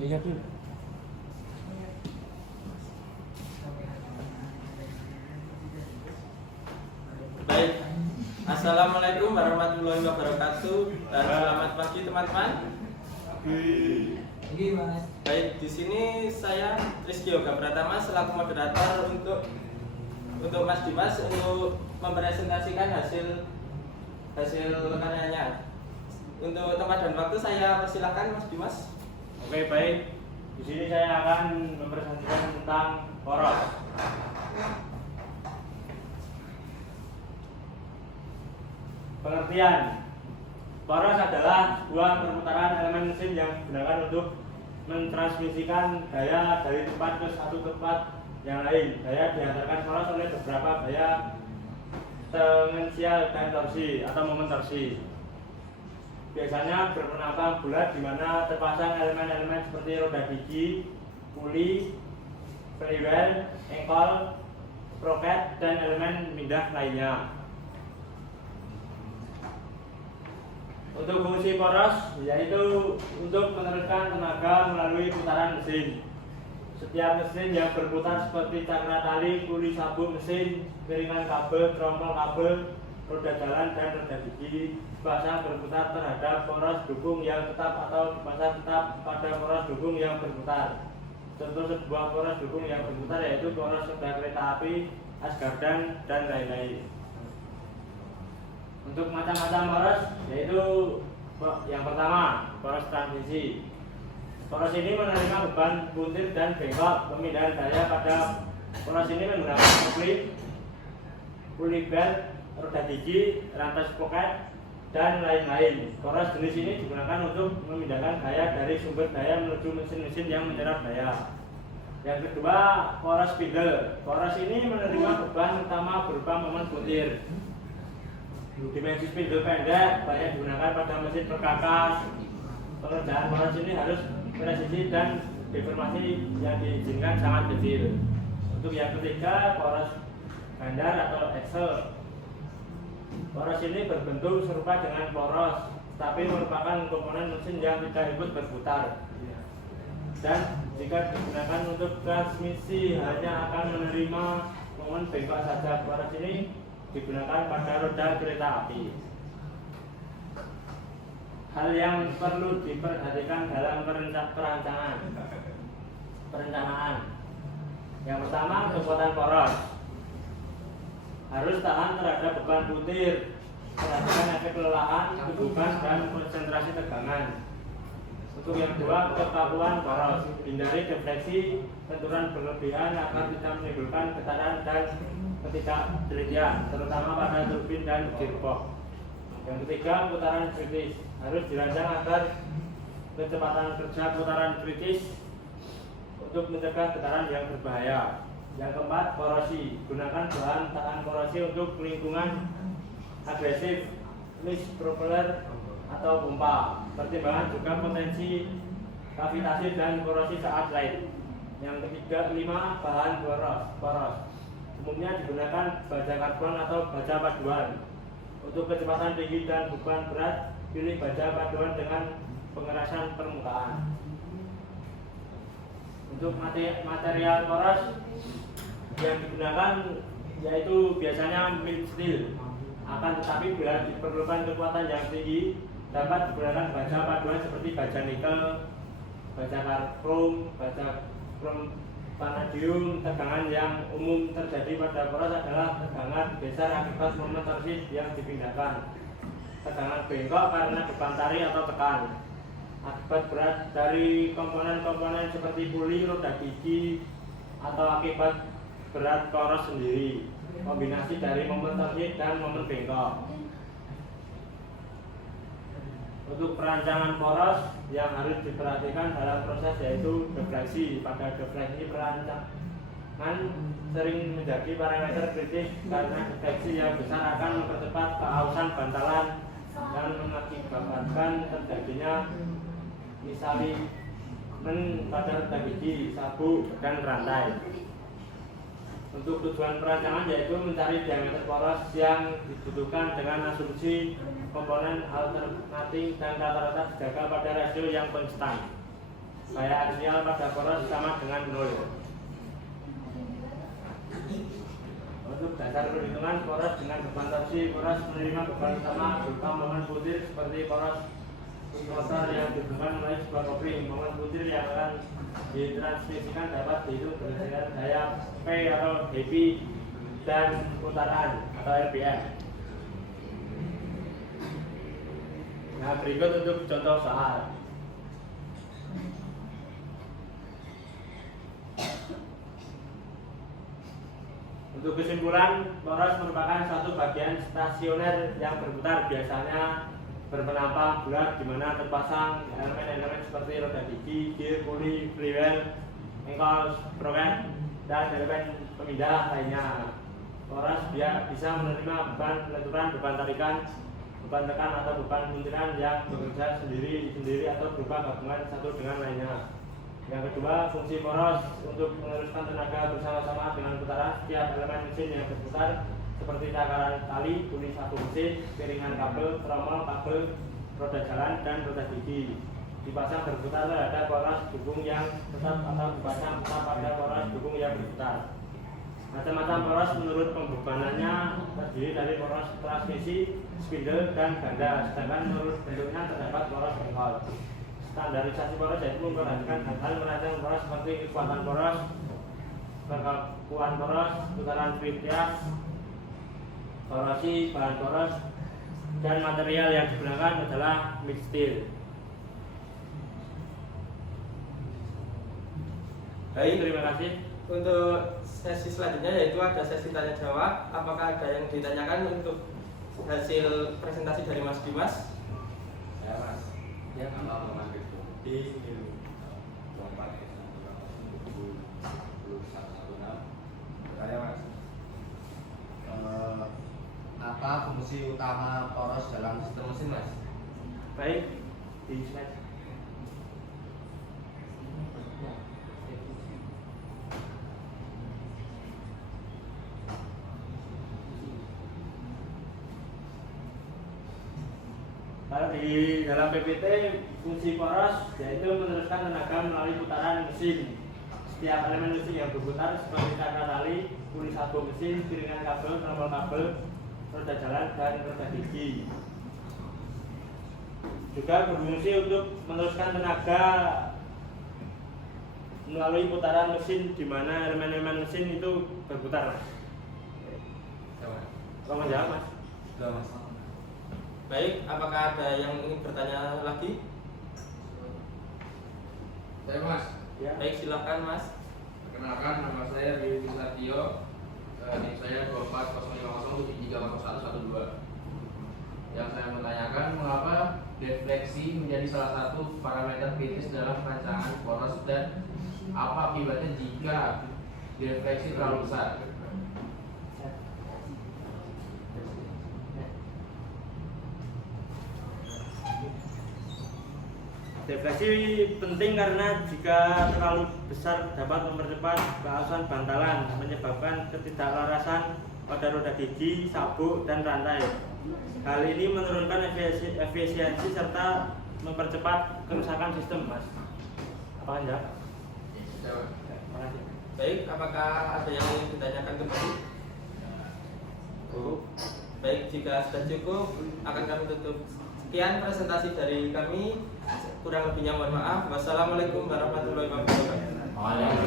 Iya dulu. Baik, assalamualaikum warahmatullahi wabarakatuh dan selamat pagi teman-teman. Baik, di sini saya Rizky Yoga Pratama selaku moderator untuk Mas Dimas untuk mempresentasikan hasil karyanya. Untuk tempat dan waktu saya persilakan Mas Dimas. Oke, baik. Di sini saya akan mempresentasikan tentang poros. Pengertian. Poros adalah sebuah perputaran elemen mesin yang digunakan untuk mentransmisikan daya dari tempat ke satu tempat yang lain. Daya diantarkan poros oleh beberapa daya tangensial dan torsi atau momen torsi. Biasanya berpenambang bulat di mana terpasang elemen-elemen seperti roda gigi, puli, flywheel, engkol, sprocket, dan elemen mindah lainnya. Untuk fungsi poros yaitu untuk meneruskan tenaga melalui putaran mesin. Setiap mesin yang berputar seperti cakra tali, kuli sabuk mesin, piringan kabel, trompol kabel, roda jalan, dan roda gigi dipasang berputar terhadap poros dukung yang tetap atau dipasang tetap pada poros dukung yang berputar. Contoh sebuah poros dukung yang berputar yaitu poros roda kereta api, as gardan, dan lain-lain. Untuk macam-macam poros yaitu yang pertama, poros transmisi. Poros ini menerima beban puntir dan bengkok. Pemindahan daya pada poros ini menggunakan puli belt, roda gigi, rantai sprocket, dan lain-lain. Poros jenis ini digunakan untuk memindahkan daya dari sumber daya menuju mesin-mesin yang menyerap daya. Yang kedua, poros spindle. Poros ini menerima beban utama berupa momen puntir. Dimensi spindle pendek, banyak digunakan pada mesin perkakas. Pengerjaan poros ini harus presisi dan deformasi yang diizinkan sangat kecil. Untuk yang ketiga, poros bandar atau axle. Poros ini berbentuk serupa dengan poros, tapi merupakan komponen mesin yang tidak ikut berputar. Dan jika digunakan untuk transmisi hanya akan menerima momen bengkok saja. Poros ini digunakan pada roda kereta api. Hal yang perlu diperhatikan dalam perencanaan. Yang pertama, kekuatan poros harus tahan terhadap beban puntir, perhatikan efek kelelahan, kebukan, dan konsentrasi tegangan. Untuk yang kedua, kekakuan poros, hindari defleksi benturan berlebihan agar tidak menimbulkan getaran dan ketidaktelitian, terutama pada turbin dan gearbox. Yang ketiga, putaran kritis harus dirancang agar kecepatan kerja putaran kritis untuk mencegah getaran yang berbahaya. Yang keempat, korosi. Gunakan bahan tahan korosi untuk lingkungan agresif, lift propeller atau pompa. Pertimbangan juga potensi kavitasi dan korosi saat light. Yang ketiga, 5, bahan poros. Umumnya digunakan baja karbon atau baja paduan. Untuk kecepatan tinggi dan beban berat, pilih baja paduan dengan pengerasan permukaan. Untuk material poros yang digunakan yaitu biasanya mild steel. Akan tetapi bila diperlukan kekuatan yang tinggi, dapat digunakan baja paduan seperti baja nikel, baja krom, baja krom vanadium. Tegangan yang umum terjadi pada poros adalah tegangan besar akibat momen torsi yang dipindahkan, tegangan bengkok karena beban tarik atau tekan, akibat berat dari komponen-komponen seperti puli, roda gigi, atau akibat berat poros sendiri, kombinasi dari momen torsi dan momen bengkok. Untuk perancangan poros yang harus diperhatikan dalam proses yaitu defleksi. Pada defleksi perancangan sering menjadi parameter kritis karena defleksi yang besar akan mempercepat keausan bantalan dan mengakibatkan terjadinya misalignment pada roda gigi, sabuk, dan rantai. Untuk tujuan perancangan yaitu mencari diameter poros yang dibutuhkan dengan asumsi komponen alternatif dan rata-rata dijaga pada rasio yang konstan. Gaya aksial pada poros sama dengan 0. Untuk dasar perhitungan poros dengan beban torsi, poros menerima beban utama berupa momen butir seperti poros motor yang dihubungkan melalui sebuah kopling. Momen butir yang akan ditransmisikan dapat dihitung berdasarkan daya P atau dp dan putaran atau RPM. Nah, berikut untuk contoh soal. Untuk kesimpulan, poros merupakan suatu bagian stasioner yang berputar, biasanya berpenampang bulat di mana terpasang elemen-elemen seperti roda gigi, gear, puli, flywheel, engkol, sprocket, dan elemen pemindah lainnya. Poros bisa menerima beban lenturan, beban tarikan, beban tekan atau beban puntiran yang bekerja sendiri atau berupa gabungan satu dengan lainnya. Yang kedua, fungsi poros untuk meneruskan tenaga bersama-sama dengan putaran setiap elemen mesin yang berputar seperti takaran tali, puli sapu mesin, piringan kabel, tromol, kabel, roda jalan, dan roda gigi. Dipasang berputar pada poros dukung yang tetap atau dipasang tetap pada poros dukung yang berputar. Macam-macam poros menurut pembebanannya terdiri dari poros transmisi, spindle, dan ganda, sedangkan menurut bentuknya terdapat poros engkol. Standarisasi poros yaitu memperhatikan hal-hal merancang poros seperti kekuatan poros, kekakuan poros, putaran Friedrich, korosi, bahan poros, dan material yang digunakan adalah mixed steel. Baik, Terima kasih. untuk sesi selanjutnya yaitu ada sesi tanya jawab. Apakah ada yang ditanyakan untuk hasil presentasi dari Mas Dimas? Ya Mas, Ya. kalau Mas itu Di 24 saya Mas, apa fungsi utama poros dalam sistem mesin Mas? Baik, di slide. Kalau di dalam PPT, fungsi poros yaitu meneruskan tenaga melalui putaran mesin. Setiap elemen mesin yang berputar seperti tangga tali, puli sabu mesin, piringan kabel, tromol kabel, roda jalan, dan roda gigi. Juga berfungsi untuk meneruskan tenaga melalui putaran mesin di mana elemen-elemen mesin itu berputar, Mas. Ya Mas. Kamu jawab, Mas? Sudah Mas. Baik, apakah ada yang ingin bertanya lagi? Saya Mas. Ya. Baik, silakan Mas. Perkenalkan, nama saya Rio Satrio. NIM saya 24050730112. Yang saya menanyakan, mengapa defleksi menjadi salah satu parameter kritis dalam perancangan poros dan apa akibatnya jika defleksi terlalu besar? Defleksi penting karena jika terlalu besar dapat mempercepat kehalusan bantalan, menyebabkan ketidaklarasan pada roda gigi, sabuk, dan rantai. Hal ini menurunkan efisiensi serta mempercepat kerusakan sistem, Mas. Apa Anda? Ya, Mas. Terima kasih. Baik, apakah ada yang ingin ditanyakan kembali? Baik, jika sudah cukup, akan kami tutup. Sekian presentasi dari kami. Kurang lebihnya mohon maaf. Wassalamualaikum warahmatullahi wabarakatuh.